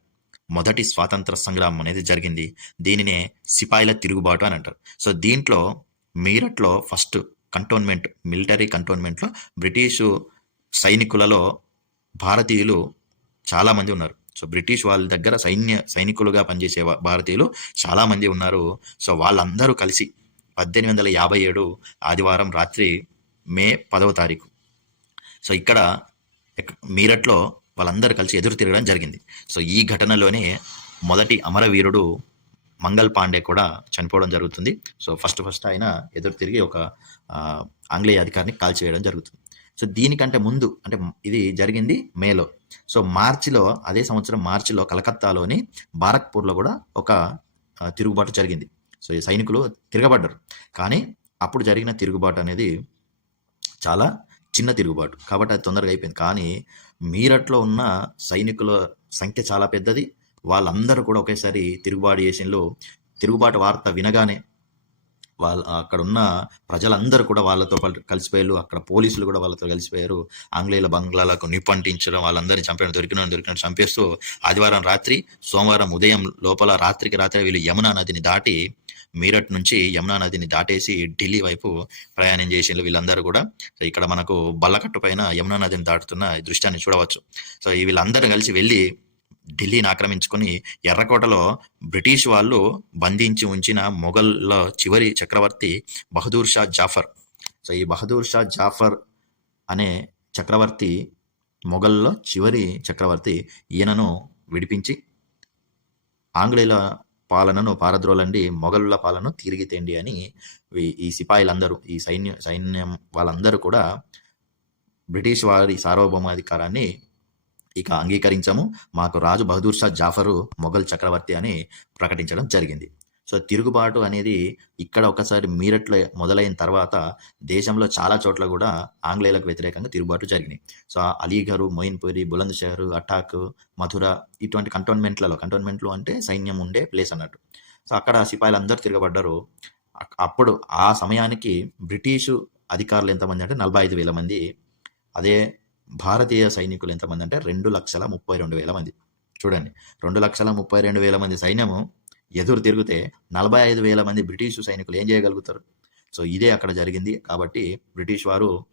మొదటి స్వాతంత్ర సంగ్రామం అనేది జరిగింది. దీనినే సిపాయిల తిరుగుబాటు అని అంటారు. సో దీంట్లో మీరట్లో ఫస్ట్ కంటోన్మెంట్ మిలిటరీ కంటోన్మెంట్లో బ్రిటిషు సైనికులలో భారతీయులు చాలామంది ఉన్నారు. సో బ్రిటిష్ వాళ్ళ దగ్గర సైన్య సైనికులుగా పనిచేసే భారతీయులు చాలామంది ఉన్నారు. సో వాళ్ళందరూ కలిసి పద్దెనిమిది వందల యాభై ఏడు ఆదివారం రాత్రి మే పదవ తారీఖు. సో ఇక్కడ మీరట్లో వాళ్ళందరూ కలిసి ఎదురు తిరగడం జరిగింది. సో ఈ ఘటనలోనే మొదటి అమరవీరుడు మంగల్ పాండే కూడా చనిపోవడం జరుగుతుంది. సో ఫస్ట్ ఫస్ట్ ఆయన ఎదురు తిరిగి ఒక ఆంగ్లేయ అధికారిని కాల్చివేయడం జరుగుతుంది. సో దీనికంటే ముందు అంటే ఇది జరిగింది మేలో. సో మార్చిలో అదే సంవత్సరం మార్చిలో కలకత్తాలోని బారక్పూర్లో కూడా ఒక తిరుగుబాటు జరిగింది. సో ఈ సైనికులు తిరగబడ్డారు. కానీ అప్పుడు జరిగిన తిరుగుబాటు అనేది చాలా చిన్న తిరుగుబాటు. కాబట్టి అది తొందరగా అయిపోయింది. కానీ మీరట్లో ఉన్న సైనికుల సంఖ్య చాలా పెద్దది. వాళ్ళందరూ కూడా ఒకేసారి తిరుగుబాటు చేసినలో తిరుగుబాటు వార్త వినగానే వాళ్ళ అక్కడ ఉన్న ప్రజలందరూ కూడా వాళ్ళతో కలిసిపోయారు. అక్కడ పోలీసులు కూడా వాళ్ళతో కలిసిపోయారు. ఆంగ్లేయుల బంగ్లాలకు నిప్పంటించడం వాళ్ళందరినీ చంపడం దొరికిన దొరికిన చంపేస్తూ ఆదివారం రాత్రి సోమవారం ఉదయం లోపల రాత్రికి రాత్రి వీళ్ళు యమునా నదిని దాటి మీరట్ నుంచి యమునా నదిని దాటేసి ఢిల్లీ వైపు ప్రయాణం చేసిండ్రు వీళ్ళందరూ కూడా. సో ఇక్కడ మనకు బల్లకట్టు పైన యమునా నదిని దాటుతున్న ఈ దృశ్యాన్ని చూడవచ్చు. సో ఈ వీళ్ళందరూ కలిసి వెళ్ళి ఢిల్లీని ఆక్రమించుకొని ఎర్రకోటలో బ్రిటిష్ వాళ్ళు బంధించి ఉంచిన మొఘల్ల చివరి చక్రవర్తి బహదూర్ షా జాఫర్. సో ఈ బహదూర్ షా జాఫర్ అనే చక్రవర్తి మొఘల్లో చివరి చక్రవర్తి ఈయనను విడిపించి ఆంగ్లేయుల పాలనను పారద్రోలండి మొఘలుల పాలన తిరిగి తేండి అని ఈ- సిపాయిలందరూ ఈ సైన్యం సైన్యం వాళ్ళందరూ కూడా బ్రిటిష్ వారి సార్వభౌమాధికారాన్ని ఇక అంగీకరించము. మాకు రాజు బహదూర్ షా జాఫరు మొఘల్ చక్రవర్తి అని ప్రకటించడం జరిగింది. సో తిరుగుబాటు అనేది ఇక్కడ ఒకసారి మీరట్లో మొదలైన తర్వాత దేశంలో చాలా చోట్ల కూడా ఆంగ్లేయులకు వ్యతిరేకంగా తిరుగుబాటు జరిగినాయి సో అలీఘరు మొయిన్పూరి బులంద్షహర్ అటాక్ మథుర ఇటువంటి కంటోన్మెంట్లలో కంటోన్మెంట్లు అంటే సైన్యం ఉండే ప్లేస్ అన్నట్టు. సో అక్కడ సిపాయిలు అందరూ తిరగబడ్డారు అప్పుడు ఆ సమయానికి బ్రిటిషు అధికారులు ఎంతమంది అంటే నలభై ఐదు వేల మంది. అదే భారతీయ సైనికులు ఎంతమంది అంటే రెండు లక్షల ముప్పై రెండు వేల మంది. చూడండి రెండు లక్షల ముప్పై రెండు వేల మంది సైన్యము ఎదురు తిరిగితే నలభై ఐదు వేల మంది బ్రిటిష్ సైనికులు ఏం చేయగలుగుతారు? సో ఇదే అక్కడ జరిగింది. కాబట్టి బ్రిటిష్ వారు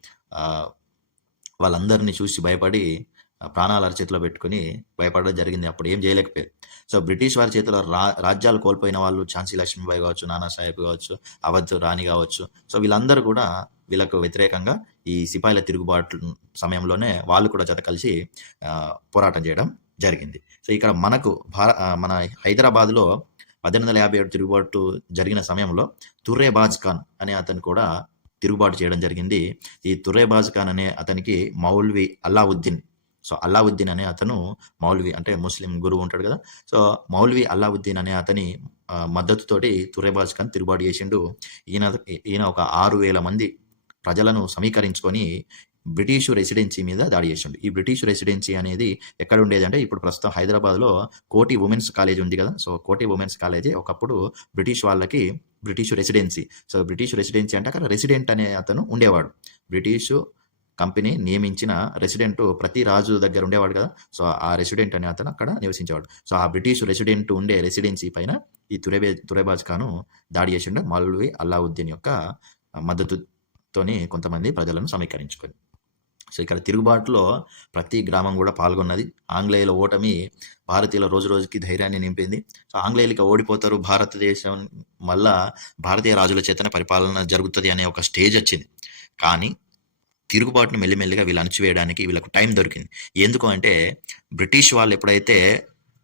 వాళ్ళందరినీ చూసి భయపడి ప్రాణాలు అరచేతిలో పెట్టుకుని భయపడడం జరిగింది. అప్పుడు ఏం చేయలేకపోయారు. సో బ్రిటిష్ వారి చేతిలో రా రాజ్యాలు కోల్పోయిన వాళ్ళు ఝాన్సీ లక్ష్మీబాయి కావచ్చు నానా సాహెబ్ కావచ్చు అవధ్ రాణి కావచ్చు. సో వీళ్ళందరూ కూడా వీళ్ళకు వ్యతిరేకంగా ఈ సిపాయిల తిరుగుబాటు సమయంలోనే వాళ్ళు కూడా జత కలిసి పోరాటం చేయడం జరిగింది. సో ఇక్కడ మనకు భార మన హైదరాబాద్లో పద్దెనిమిది వందల యాభై ఏడు తిరుగుబాటు జరిగిన సమయంలో తుర్రేబాజ్ ఖాన్ అనే అతను కూడా తిరుగుబాటు చేయడం జరిగింది. ఈ తుర్రేబాజ్ ఖాన్ అనే అతనికి మౌల్వి అల్లావుద్దీన్ సో అల్లావుద్దీన్ అనే అతను మౌల్వి అంటే ముస్లిం గురువు ఉంటాడు కదా. సో మౌల్వి అల్లావుద్దీన్ అనే అతని మద్దతుతోటి తురేబాజ్ ఖాన్ తిరుగుబాటు చేసిండు. ఈయన ఈయన ఒక ఆరు వేల మంది ప్రజలను సమీకరించుకొని బ్రిటిష్ రెసిడెన్సీ మీద దాడి చేసిండు. ఈ బ్రిటిష్ రెసిడెన్సీ అనేది ఎక్కడ ఉండేది అంటే ఇప్పుడు ప్రస్తుతం హైదరాబాద్లో కోటి ఉమెన్స్ కాలేజ్ ఉంది కదా. సో కోటి ఉమెన్స్ కాలేజీ ఒకప్పుడు బ్రిటిష్ వాళ్ళకి British residency. So British residency అంటే అక్కడ రెసిడెంట్ అనే అతను ఉండేవాడు. బ్రిటిష్ కంపెనీ నియమించిన రెసిడెంట్ ప్రతి రాజు దగ్గర ఉండేవాడు కదా. సో ఆ రెసిడెంట్ అనే అతను అక్కడ నివసించేవాడు. సో ఆ బ్రిటిష్ రెసిడెంట్ ఉండే రెసిడెన్సీ పైన ఈ తురేబే తురేబాజ్ ఖాను దాడి చేసిండు మౌల్వి అల్లావుద్దీన్ యొక్క మద్దతుతోని కొంతమంది ప్రజలను సమీకరించుకొని. సో ఇక్కడ తిరుగుబాటులో ప్రతి గ్రామం కూడా పాల్గొన్నది. ఆంగ్లేయుల ఓటమి భారతీయుల రోజు రోజుకి ధైర్యాన్ని నింపింది. సో ఆంగ్లేయులకి ఓడిపోతారు భారతదేశం మళ్ళా భారతీయ రాజుల చేతన పరిపాలన జరుగుతుంది అనే ఒక స్టేజ్ వచ్చింది. కానీ తిరుగుబాటును మెల్లిమెల్లిగా వీళ్ళు అణచివేయడానికి వీళ్ళకు టైం దొరికింది. ఎందుకు అంటే బ్రిటిష్ వాళ్ళు ఎప్పుడైతే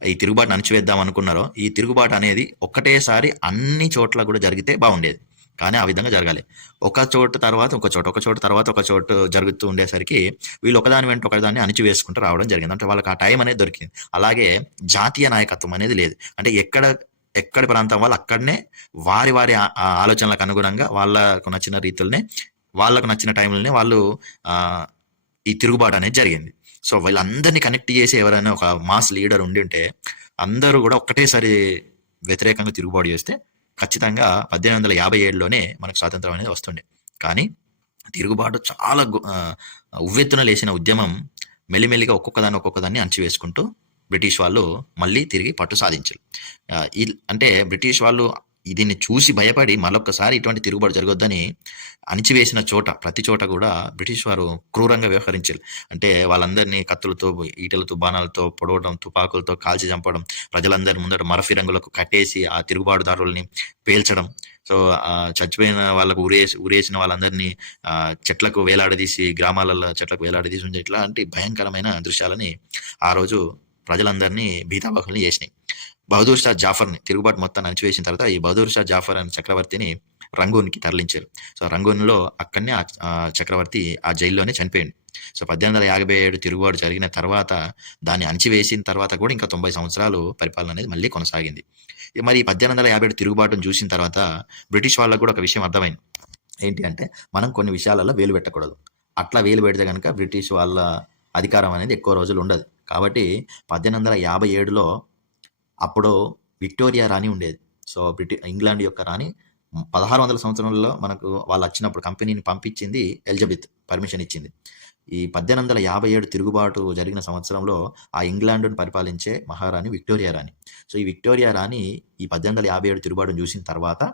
ఈ తిరుగుబాటును అణచివేద్దాం అనుకున్నారో ఈ తిరుగుబాటు అనేది ఒక్కటేసారి అన్ని చోట్ల కూడా జరిగితే బాగుండేది. కానీ ఆ విధంగా జరగాలి. ఒక చోటు తర్వాత ఒక చోట ఒక చోటు తర్వాత ఒక చోటు జరుగుతూ ఉండేసరికి వీళ్ళు ఒకదాని వెంట ఒకదాన్ని అణిచివేసుకుంటూ రావడం జరిగింది. అంటే వాళ్ళకి ఆ టైం అనేది దొరికింది. అలాగే జాతీయ నాయకత్వం అనేది లేదు. అంటే ఎక్కడ ఎక్కడి ప్రాంతం వాళ్ళు అక్కడనే వారి వారి ఆ ఆలోచనలకు అనుగుణంగా వాళ్ళకు నచ్చిన రీతులనే వాళ్ళకు నచ్చిన టైంలోనే వాళ్ళు ఈ తిరుగుబాటు అనేది జరిగింది. సో వీళ్ళందరినీ కనెక్ట్ చేసి ఎవరైనా ఒక మాస్ లీడర్ ఉండి ఉంటే అందరూ కూడా ఒక్కటేసారి వ్యతిరేకంగా తిరుగుబాటు చేస్తే ఖచ్చితంగా పద్దెనిమిది వందల యాభై ఏడులోనే మనకు స్వాతంత్రం అనేది వస్తుండే. కానీ తిరుగుబాటు చాలా ఉవ్వెత్తున లేచిన ఉద్యమం మెల్లిమెల్లిగా ఒక్కొక్కదాన్ని ఒక్కొక్కదాన్ని అణచివేసుకుంటూ బ్రిటిష్ వాళ్ళు మళ్ళీ తిరిగి పట్టు సాధించారు. ఈ- అంటే బ్రిటిష్ వాళ్ళు దీన్ని చూసి భయపడి మరొకసారి ఇటువంటి తిరుగుబాటు జరగొద్దని అణిచివేసిన చోట ప్రతి చోట కూడా బ్రిటిష్ వారు క్రూరంగా వ్యవహరించారు. అంటే వాళ్ళందరినీ కత్తులతో ఈటలతో బాణాలతో పొడవడం తుపాకులతో కాల్చి చంపడం ప్రజలందరి ముందట మరఫి రంగులకు కట్టేసి ఆ తిరుగుబాటుదారుల్ని పేల్చడం. సో చచ్చిపోయిన వాళ్ళకు ఉరేసి ఉరేసిన వాళ్ళందరినీ ఆ చెట్లకు వేలాడదీసి గ్రామాలలో చెట్లకు వేలాడదీసి ఉండే ఇట్లాంటి భయంకరమైన దృశ్యాలని ఆ రోజు ప్రజలందరినీ భీతావహుల్ని చేసినాయి. బహదూర్ షా జాఫర్ని తిరుగుబాటు మొత్తాన్ని అణచివేసిన తర్వాత ఈ బహదూర్ షా జాఫర్ అనే చక్రవర్తిని రంగూన్కి తరలించారు. సో రంగూన్లో అక్కడనే ఆ- చక్రవర్తి ఆ జైల్లోనే చనిపోయింది సో పద్దెనిమిది వందల యాభై ఏడు తిరుగుబాటు జరిగిన తర్వాత దాన్ని అణచివేసిన తర్వాత కూడా ఇంకా తొంభై సంవత్సరాలు పరిపాలన అనేది మళ్ళీ కొనసాగింది. మరి ఈ పద్దెనిమిది వందల యాభై ఏడు తిరుగుబాటును చూసిన తర్వాత బ్రిటిష్ వాళ్ళకు కూడా ఒక విషయం అర్థమైంది. ఏంటి అంటే మనం కొన్ని విషయాలలో వేలు పెట్టకూడదు. అట్లా వేలు పెడితే కనుక బ్రిటిష్ వాళ్ళ అధికారం అనేది ఎక్కువ రోజులు ఉండదు. కాబట్టి పద్దెనిమిది వందల యాభై ఏడులో అప్పుడు విక్టోరియా రాణి ఉండేది. సో బ్రిటి ఇంగ్లాండ్ యొక్క రాణి పదహారు వందల సంవత్సరంలో మనకు వాళ్ళు వచ్చినప్పుడు కంపెనీని పంపించింది ఎలిజబెత్ పర్మిషన్ ఇచ్చింది. ఈ పద్దెనిమిది వందల యాభై ఏడు తిరుగుబాటు జరిగిన సంవత్సరంలో ఆ ఇంగ్లాండ్ను పరిపాలించే మహారాణి విక్టోరియా రాణి. సో ఈ విక్టోరియా రాణి ఈ పద్దెనిమిది వందల యాభై ఏడు తిరుగుబాటును చూసిన తర్వాత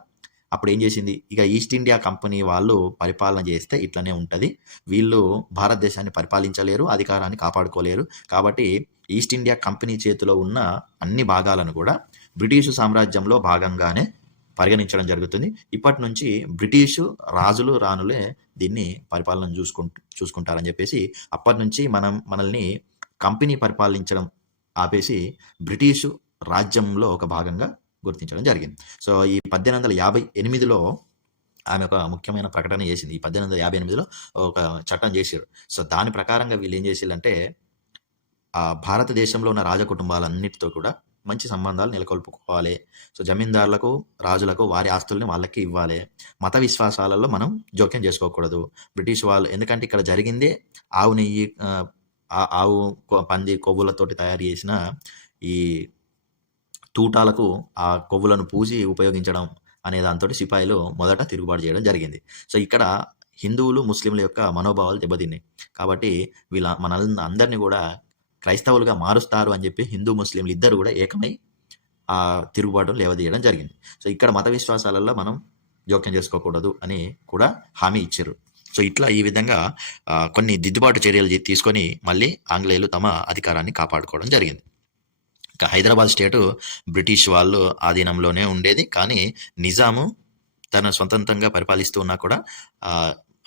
అప్పుడు ఏం చేసింది? ఇక ఈస్ట్ ఇండియా కంపెనీ వాళ్ళు పరిపాలన చేస్తే ఇట్లనే ఉంటుంది. వీళ్ళు భారతదేశాన్ని పరిపాలించలేరు అధికారాన్ని కాపాడుకోలేరు. కాబట్టి ఈస్ట్ ఇండియా కంపెనీ చేతిలో ఉన్న అన్ని భాగాలను కూడా బ్రిటిషు సామ్రాజ్యంలో భాగంగానే పరిగణించడం జరుగుతుంది. ఇప్పటి నుంచి బ్రిటిషు రాజులు రాణులే దీన్ని పరిపాలన చూసుకుంటు చూసుకుంటారని చెప్పేసి అప్పటి నుంచి మనం మనల్ని కంపెనీ పరిపాలించడం ఆపేసి బ్రిటిషు రాజ్యంలో ఒక భాగంగా గుర్తించడం జరిగింది. సో ఈ పద్దెనిమిది వందల యాభై ఎనిమిదిలో ఆమె ఒక ముఖ్యమైన ప్రకటన చేసింది. ఈ పద్దెనిమిది వందల యాభై ఎనిమిదిలో ఒక చట్టం చేశారు. సో దాని ప్రకారంగా వీళ్ళు ఏం చేసారంటే ఆ భారతదేశంలో ఉన్న రాజకుటుంబాలన్నిటితో కూడా మంచి సంబంధాలు నెలకొల్పుకోవాలి. సో జమీందారులకు రాజులకు వారి ఆస్తుల్ని వాళ్ళకి ఇవ్వాలి. మత విశ్వాసాలలో మనం జోక్యం చేసుకోకూడదు. బ్రిటిష్ వాళ్ళు ఎందుకంటే ఇక్కడ జరిగిందే ఆవు నెయ్యి ఆ, ఆవు పంది కొవ్వులతోటి తయారు చేసిన ఈ తూటాలకు ఆ కొవ్వులను పూసి ఉపయోగించడం అనే దాంతో సిపాయిలు మొదట తిరుగుబాటు చేయడం జరిగింది. సో ఇక్కడ హిందువులు ముస్లింల యొక్క మనోభావాలు దెబ్బతిన్నాయి. కాబట్టి వీళ్ళ మన అందరినీ కూడా క్రైస్తవులుగా మారుస్తారు అని చెప్పి హిందూ ముస్లింలు ఇద్దరు కూడా ఏకమై ఆ తిరుగుబాటును లేవదీయడం జరిగింది. సో ఇక్కడ మత విశ్వాసాలలో మనం జోక్యం చేసుకోకూడదు అని కూడా హామీ ఇచ్చారు. సో ఇట్లా ఈ విధంగా కొన్ని దిద్దుబాటు చర్యలు తీసుకొని మళ్ళీ ఆంగ్లేయులు తమ అధికారాన్ని కాపాడుకోవడం జరిగింది. ఇంకా హైదరాబాద్ స్టేటు బ్రిటిష్ వాళ్ళు ఆధీనంలోనే ఉండేది. కానీ నిజాము తన స్వతంత్రంగా పరిపాలిస్తూ ఉన్నా కూడా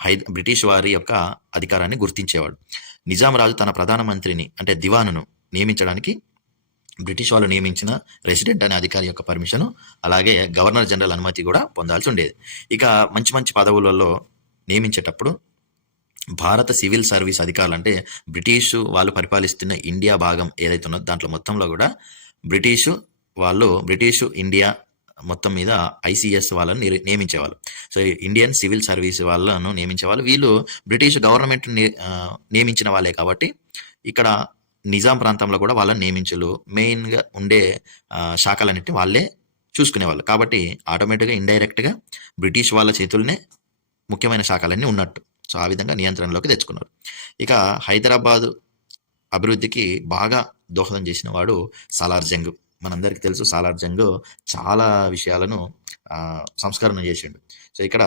హై బ్రిటిష్ వారి యొక్క అధికారాన్ని గుర్తించేవాడు. నిజాం రాజు తన ప్రధానమంత్రిని అంటే దివానును నియమించడానికి బ్రిటిష్ వాళ్ళు నియమించిన రెసిడెంట్ అనే అధికారి యొక్క పర్మిషన్ అలాగే గవర్నర్ జనరల్ అనుమతి కూడా పొందాల్సి ఉండేది. ఇక మంచి మంచి పదవులలో నియమించేటప్పుడు భారత సివిల్ సర్వీస్ అధికారులు అంటే బ్రిటిషు వాళ్ళు పరిపాలిస్తున్న ఇండియా భాగం ఏదైతే ఉన్నదో దాంట్లో మొత్తంలో కూడా బ్రిటిషు వాళ్ళు బ్రిటిషు ఇండియా మొత్తం మీద ఐసీఎస్ వాళ్ళని నియమించేవాళ్ళు. సో ఇండియన్ సివిల్ సర్వీస్ వాళ్ళను నియమించేవాళ్ళు. వీళ్ళు బ్రిటిష్ గవర్నమెంట్ నియమించిన వాళ్ళే కాబట్టి ఇక్కడ నిజాం ప్రాంతంలో కూడా వాళ్ళని నియమించలు మెయిన్గా ఉండే శాఖలన్నిటిని వాళ్ళే చూసుకునేవాళ్ళు. కాబట్టి ఆటోమేటిక్గా ఇండైరెక్ట్గా బ్రిటిష్ వాళ్ళ చేతుల్నే ముఖ్యమైన శాఖలన్నీ ఉన్నట్టు. సో ఆ విధంగా నియంత్రణలోకి తెచ్చుకున్నారు. ఇక హైదరాబాదు అభివృద్ధికి బాగా దోహదం చేసిన వాడు సాలార్ జంగ్. మనందరికీ తెలుసు సాలార్ జంగ్ చాలా విషయాలను సంస్కరణ చేసిండు. సో ఇక్కడ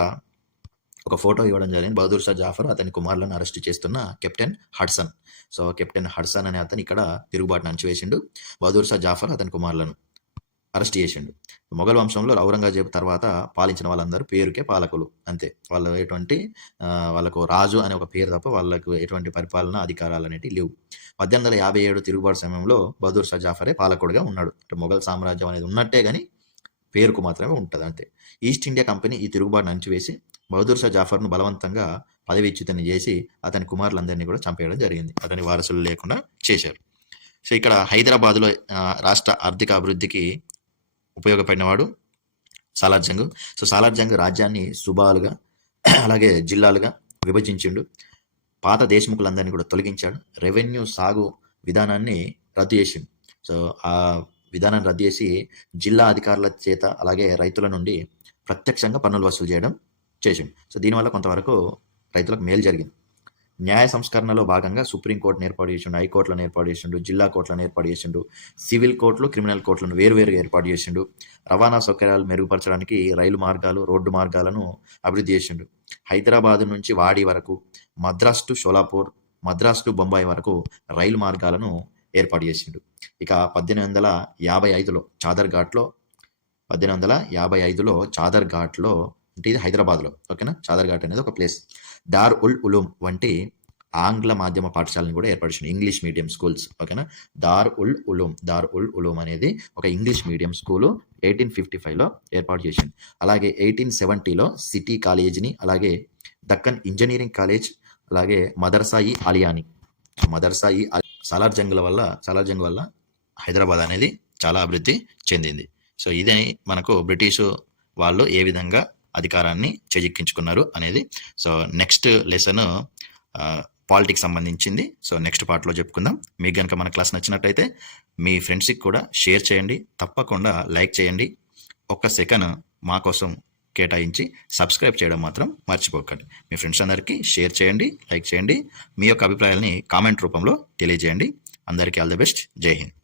ఒక ఫోటో ఇవ్వడం జరిగింది. బహదూర్ షా జాఫర్ అతని కుమారులను అరెస్ట్ చేస్తున్న captain Hudson. So captain Hudson అనే అతను ఇక్కడ తిరుగుబాటును అంచివేసిండు బహదూర్ షా జాఫర్ అతని కుమారులను. అరెస్ట్ చేసిండు. మొఘల్ వంశంలో ఔరంగజేబు తర్వాత పాలించిన వాళ్ళందరూ పేరుకే పాలకులు అంతే. వాళ్ళు ఎటువంటి వాళ్ళకు రాజు అనే ఒక పేరు తప్ప వాళ్ళకు ఎటువంటి పరిపాలన అధికారాలు అనేవి లేవు. పద్దెనిమిది వందల యాభై ఏడు తిరుగుబాటు సమయంలో బహదూర్ షా జాఫరే పాలకుడిగా ఉన్నాడు. అంటే మొఘల్ సామ్రాజ్యం అనేది ఉన్నట్టే కానీ పేరుకు మాత్రమే ఉంటుంది అంతే. ఈస్ట్ ఇండియా కంపెనీ ఈ తిరుగుబాటును అంచివేసి బహదూర్ షా జాఫర్ను బలవంతంగా పదవిచ్యుతని చేసి అతని కుమారులందరినీ కూడా చంపేయడం జరిగింది. అతని వారసులు లేకుండా చేశారు. సో ఇక్కడ హైదరాబాద్లో రాష్ట్ర ఆర్థిక అభివృద్ధికి ఉపయోగపడినవాడు సాలార్ జంగ్ సో సాలార్ జంగ్ రాజ్యాన్ని సుబాలుగా అలాగే జిల్లాలుగా విభజించిండు. పాత దేశముఖులందరినీ కూడా తొలగించాడు. రెవెన్యూ సాగు విధానాన్ని రద్దు చేసిండు. సో ఆ విధానాన్ని రద్దు చేసి జిల్లా అధికారుల చేత అలాగే రైతుల నుండి ప్రత్యక్షంగా పన్నులు వసూలు చేయడం చేసిండు. సో దీనివల్ల కొంతవరకు రైతులకు మేలు జరిగింది. న్యాయ సంస్కరణలో భాగంగా సుప్రీంకోర్టును ఏర్పాటు చేసిండు హైకోర్టులను ఏర్పాటు చేసిండు జిల్లా కోర్టులను ఏర్పాటు చేసిండు సివిల్ కోర్టులు క్రిమినల్ కోర్టులను వేరువేరుగా ఏర్పాటు చేసిండు రవాణా సౌకర్యాలు మెరుగుపరచడానికి రైలు మార్గాలు రోడ్డు మార్గాలను అభివృద్ధి చేసిండు. హైదరాబాద్ నుంచి వాడి వరకు మద్రాస్ టు షోలాపూర్ మద్రాస్ టు బొంబాయి వరకు రైలు మార్గాలను ఏర్పాటు చేసిండు. ఇక పద్దెనిమిది వందల యాభై ఐదులో చాదర్ ఘాట్లో పద్దెనిమిది వందల యాభై ఐదులో చాదర్ ఘాట్లో అంటే ఇది హైదరాబాద్లో. ఓకేనా? చాదర్ ఘాట్ అనేది ఒక ప్లేస్ దార్ ఉల్ ఉలూమ్ వంటి ఆంగ్ల మాధ్యమ పాఠశాలను కూడా ఏర్పాటు ఇంగ్లీష్ మీడియం స్కూల్స్. ఓకేనా? దార్ ఉల్ ఉలూమ్. దార్ ఉల్ ఉలూమ్ అనేది ఒక English medium school eighteen fifty ఫైవ్లో ఏర్పాటు చేసింది అలాగే ఎయిటీన్ సెవెంటీలో సిటీ కాలేజీని అలాగే దక్కన్ ఇంజనీరింగ్ కాలేజ్ అలాగే మదర్సాయి అలియాని మదర్సాయి అలి- సాలార్ వల్ల సాలార్ జంగ్ వల్ల హైదరాబాద్ అనేది చాలా అభివృద్ధి చెందింది. సో ఇదే మనకు బ్రిటిషు వాళ్ళు ఏ విధంగా అధికారాన్ని చేజిక్కించుకున్నారు అనేది. సో నెక్స్ట్ లెసన్ పాలిటిక్స్ సంబంధించింది. సో నెక్స్ట్ పార్ట్లో చెప్పుకుందాం. మీకు కనుక మన క్లాస్ నచ్చినట్టయితే మీ ఫ్రెండ్స్కి కూడా షేర్ చేయండి. తప్పకుండా లైక్ చేయండి. ఒక్క సెకండ్ మా కోసం కేటాయించి సబ్స్క్రైబ్ చేయడం మాత్రం మర్చిపోకండి. మీ ఫ్రెండ్స్ అందరికీ షేర్ చేయండి లైక్ చేయండి. మీ యొక్క అభిప్రాయాల్ని కామెంట్ రూపంలో తెలియజేయండి. అందరికీ ఆల్ ది బెస్ట్ జై హింద్.